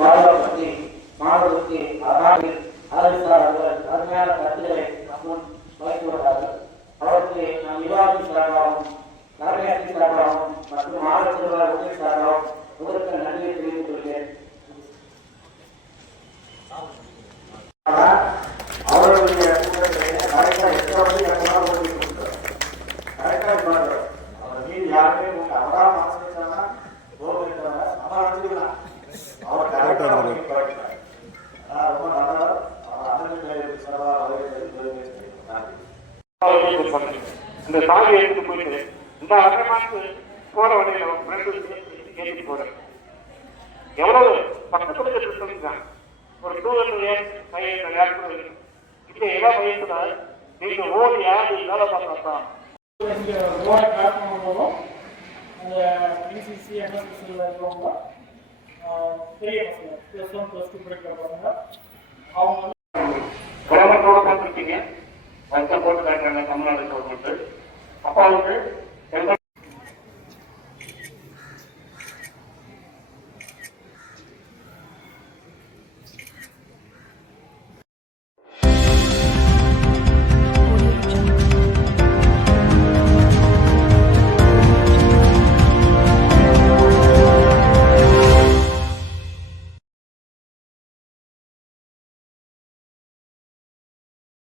வாழ்வை பற்றி மாணவர்களுக்கு அறிவித்தார். அவர்கள் அருமையான கருத்துக்களை முன் வைத்து வருகிறார்கள். அவருக்கு நம் நிர்வாகத்தின் சார்பாகவும் தலைமையாட்சி சார்பாகவும் மற்றும் மாவட்ட செயலாளர் சார்பாகவும் முதற்கு நன்றியை தெரிவித்துக் கொள்கிறேன். அவர்களுடைய இந்த சாலை எடுத்து போயிட்டு இந்த அகமாக்கு போற வழியில ஏற்றி போறேன். எவ்வளவு பக்கத்துல சொல்லிருக்காங்க. ஒரு 200 பையன் இப்ப எல்லாம் பையன் நீங்க ஓடி யாரு வேலை பார்த்தா பெரிய பசங்க +1 +2 படிக்கிற பசங்க அவங்க கிராமத்தோட பார்த்துருக்கீங்க. வருஷம் போட்டு காட்டுறாங்க தமிழ்நாடு கவர்மெண்ட். அப்பாவுக்கு